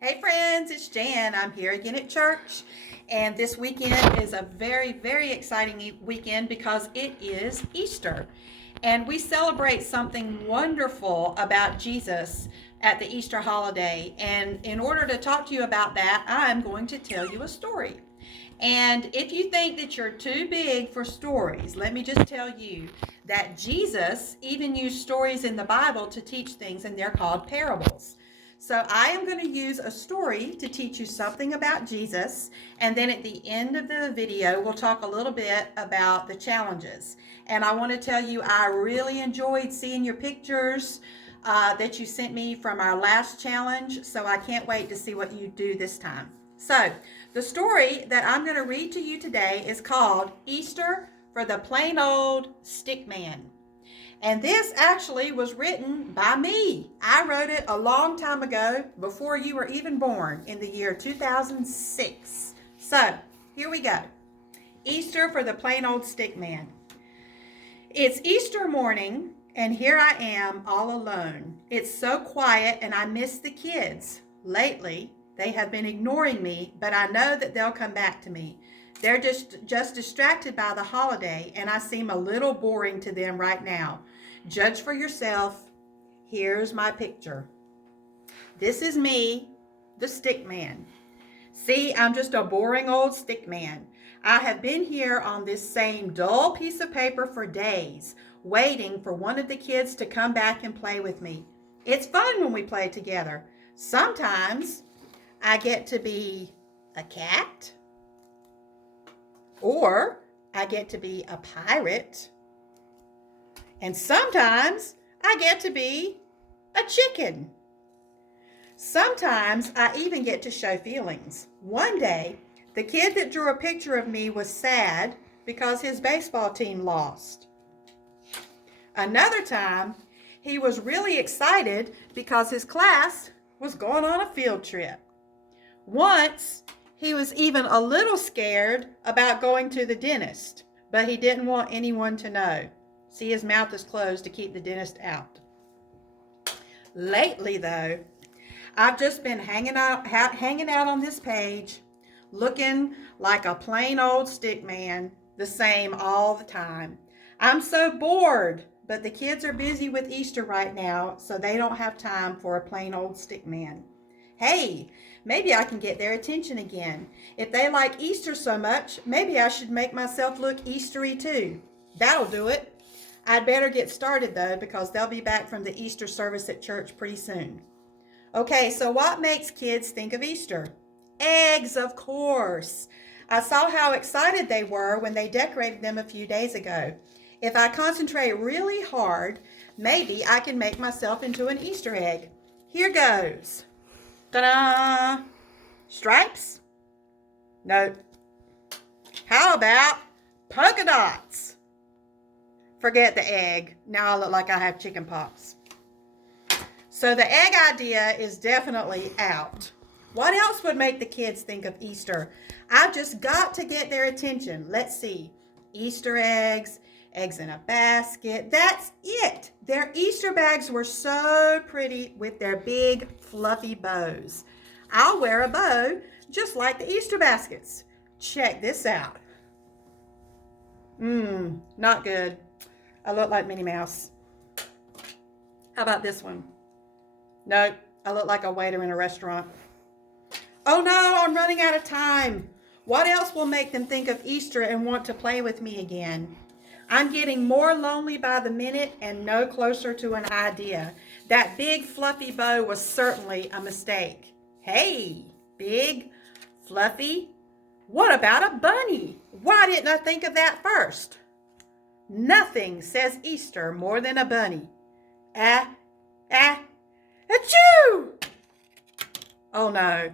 Hey friends, it's Jan. I'm here again at church, and this weekend is a very, very exciting weekend because it is Easter. And we celebrate something wonderful about Jesus at the Easter holiday. And in order to talk to you about that, I'm going to tell you a story. And if you think that you're too big for stories, let me just tell you that Jesus even used stories in the Bible to teach things, and they're called parables. So I am going to use a story to teach you something about Jesus, and then at the end of the video, we'll talk a little bit about the challenges. And I want to tell you, I really enjoyed seeing your pictures that you sent me from our last challenge, so I can't wait to see what you do this time. So, the story that I'm going to read to you today is called Easter for the Plain Old Stick Man. And this actually was written by me. I wrote it a long time ago, before you were even born, in the year 2006. So, here we go. Easter for the Plain Old Stick Man. It's Easter morning, and here I am all alone. It's so quiet, and I miss the kids. Lately, they have been ignoring me, but I know that they'll come back to me. They're just distracted by the holiday, and I seem a little boring to them right now. Judge for yourself. Here's my picture. This is me, the stick man. See, I'm just a boring old stick man. I have been here on this same dull piece of paper for days, waiting for one of the kids to come back and play with me. It's fun when we play together. Sometimes I get to be a cat, or I get to be a pirate, and sometimes I get to be a chicken. Sometimes I even get to show feelings. One day, the kid that drew a picture of me was sad because his baseball team lost. Another time, he was really excited because his class was going on a field trip. Once, he was even a little scared about going to the dentist, but he didn't want anyone to know. See, his mouth is closed to keep the dentist out. Lately, though, I've just been hanging out on this page, looking like a plain old stick man, the same all the time. I'm so bored, but the kids are busy with Easter right now, so they don't have time for a plain old stick man. Hey, maybe I can get their attention again. If they like Easter so much, maybe I should make myself look Eastery too. That'll do it. I'd better get started though, because they'll be back from the Easter service at church pretty soon. Okay, so what makes kids think of Easter? Eggs, of course. I saw how excited they were when they decorated them a few days ago. If I concentrate really hard, maybe I can make myself into an Easter egg. Here goes. Ta-da! Stripes? Nope. How about polka dots? Forget the egg. Now I look like I have chicken pox. So the egg idea is definitely out. What else would make the kids think of Easter? I've just got to get their attention. Let's see. Easter eggs, eggs in a basket. That's it. Their Easter bags were so pretty with their big fluffy bows. I'll wear a bow just like the Easter baskets. Check this out. Not good. I look like Minnie Mouse. How about this one? Nope, I look like a waiter in a restaurant. Oh no, I'm running out of time. What else will make them think of Easter and want to play with me again? I'm getting more lonely by the minute and no closer to an idea. That big fluffy bow was certainly a mistake. Hey, big, fluffy, what about a bunny? Why didn't I think of that first? Nothing says Easter more than a bunny. Achoo! Oh no,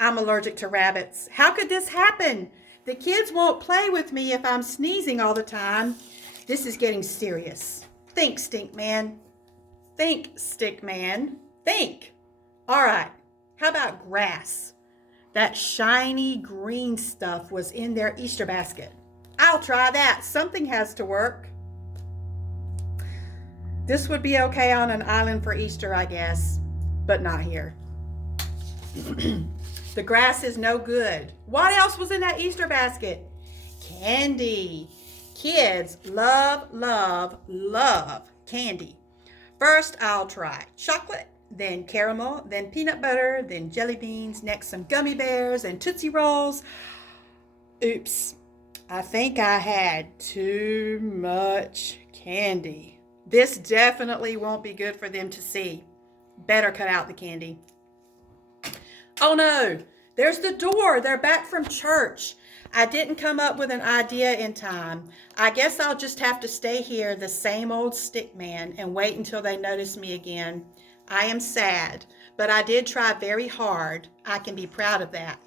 I'm allergic to rabbits. How could this happen? The kids won't play with me if I'm sneezing all the time. This is getting serious. Think, Stink Man. Think, Stick Man. Think. All right, how about grass? That shiny green stuff was in their Easter basket. I'll try that. Something has to work. This would be okay on an island for Easter, I guess, but not here. The grass is no good. What else was in that Easter basket? Candy. Kids love, love, love candy. First, I'll try chocolate, then caramel, then peanut butter, then jelly beans, next some gummy bears and Tootsie Rolls. Oops, I think I had too much candy. This definitely won't be good for them to see. Better cut out the candy. Oh no, there's the door. They're back from church. I didn't come up with an idea in time. I guess I'll just have to stay here, the same old stick man, and wait until they notice me again. I am sad, but I did try very hard. I can be proud of that.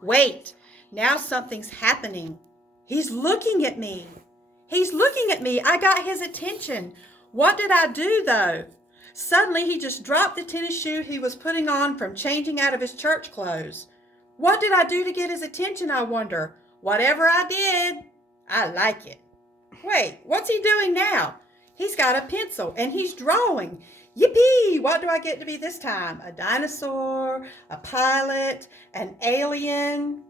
Wait, now something's happening. He's looking at me. He's looking at me. I got his attention. What did I do, though? Suddenly, he just dropped the tennis shoe he was putting on from changing out of his church clothes. What did I do to get his attention, I wonder? Whatever I did, I like it. Wait, what's he doing now? He's got a pencil and he's drawing. Yippee! What do I get to be this time? A dinosaur, a pilot, an alien?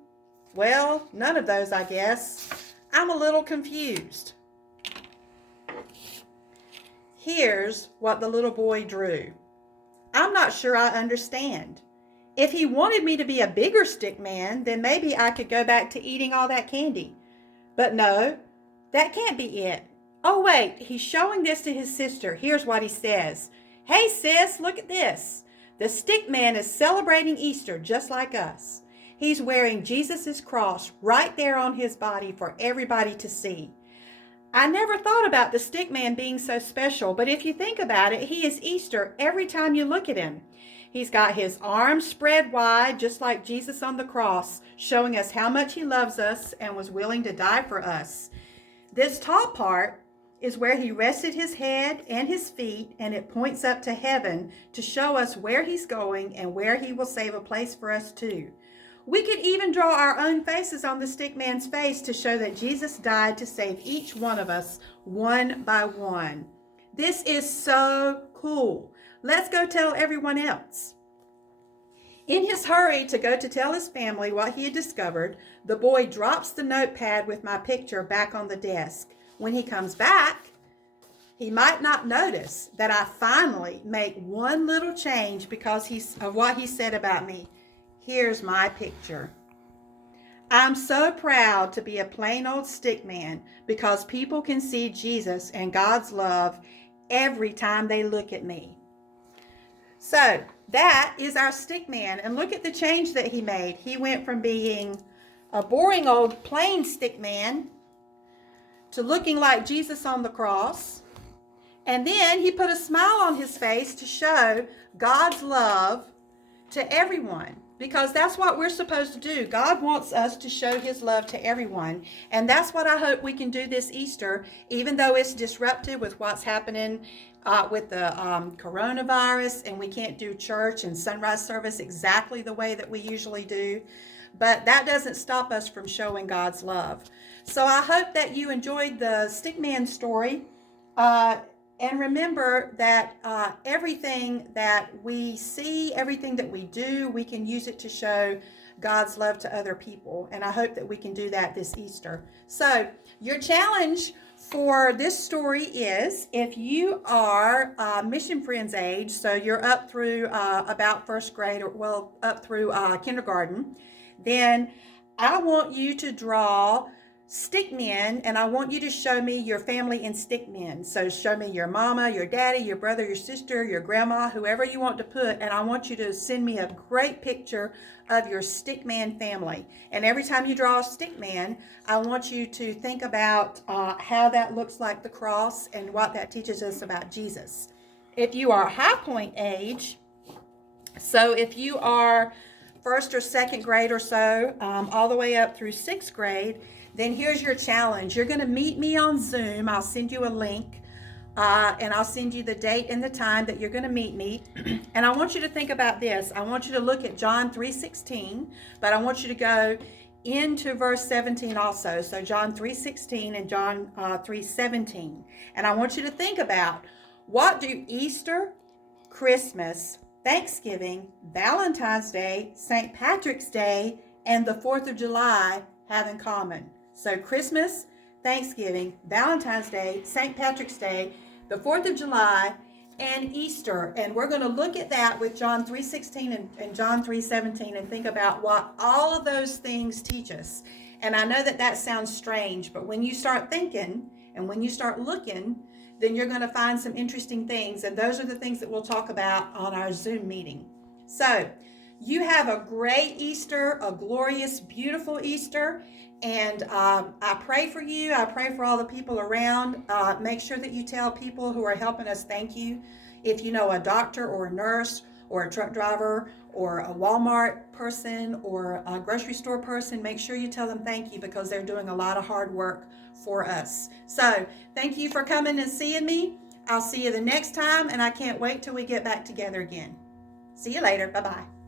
Well, none of those, I guess. I'm a little confused. Here's what the little boy drew. I'm not sure I understand. If he wanted me to be a bigger stick man, then maybe I could go back to eating all that candy. But no, that can't be it. Oh wait, he's showing this to his sister. Here's what he says. Hey sis, look at this. The stick man is celebrating Easter just like us. He's wearing Jesus' cross right there on his body for everybody to see. I never thought about the stick man being so special, but if you think about it, he is Easter every time you look at him. He's got his arms spread wide, just like Jesus on the cross, showing us how much he loves us and was willing to die for us. This top part is where he rested his head and his feet, and it points up to heaven to show us where he's going and where he will save a place for us too. We could even draw our own faces on the stick man's face to show that Jesus died to save each one of us one by one. This is so cool. Let's go tell everyone else. In his hurry to go to tell his family what he had discovered, the boy drops the notepad with my picture back on the desk. When he comes back, he might not notice that I finally make one little change because of what he said about me. Here's my picture. I'm so proud to be a plain old stick man because people can see Jesus and God's love every time they look at me. So that is our stick man, and look at the change that he made. He went from being a boring old plain stick man to looking like Jesus on the cross, and then he put a smile on his face to show God's love to everyone, because that's what we're supposed to do. God wants us to show his love to everyone, and that's what I hope we can do this Easter, even though it's disrupted with what's happening with the coronavirus, and we can't do church and sunrise service exactly the way that we usually do. But that doesn't stop us from showing God's love. So I hope that you enjoyed the Stickman story. And remember that everything that we see, everything that we do, we can use it to show God's love to other people. And I hope that we can do that this Easter. So your challenge for this story is, if you are Mission Friends age, so you're up through about first grade, or well, up through kindergarten, then I want you to draw stickmen, and I want you to show me your family in stickmen. So show me your mama, your daddy, your brother, your sister, your grandma, whoever you want to put, and I want you to send me a great picture of your stickman family. And every time you draw a stickman, I want you to think about how that looks like the cross and what that teaches us about Jesus. If you are High Point age, so if you are first or second grade or so, all the way up through sixth grade, then here's your challenge. You're going to meet me on Zoom. I'll send you a link, and I'll send you the date and the time that you're going to meet me. And I want you to think about this. I want you to look at John 3:16, but I want you to go into verse 17 also. So John 3:16 and John 3:17. And I want you to think about, what do Easter, Christmas, Thanksgiving, Valentine's Day, St. Patrick's Day, and the 4th of July have in common. So Christmas, Thanksgiving, Valentine's Day, St. Patrick's Day, the 4th of July, and Easter. And we're going to look at that with John 3:16 and John 3:17 and think about what all of those things teach us. And I know that that sounds strange, but when you start thinking and when you start looking, then you're going to find some interesting things. And those are the things that we'll talk about on our Zoom meeting. So you have a great Easter, a glorious, beautiful Easter. And I pray for you. I pray for all the people around. Make sure that you tell people who are helping us thank you. If you know a doctor or a nurse or a truck driver or a Walmart person or a grocery store person, make sure you tell them thank you because they're doing a lot of hard work for us. So thank you for coming and seeing me. I'll see you the next time, and I can't wait till we get back together again. See you later. Bye-bye.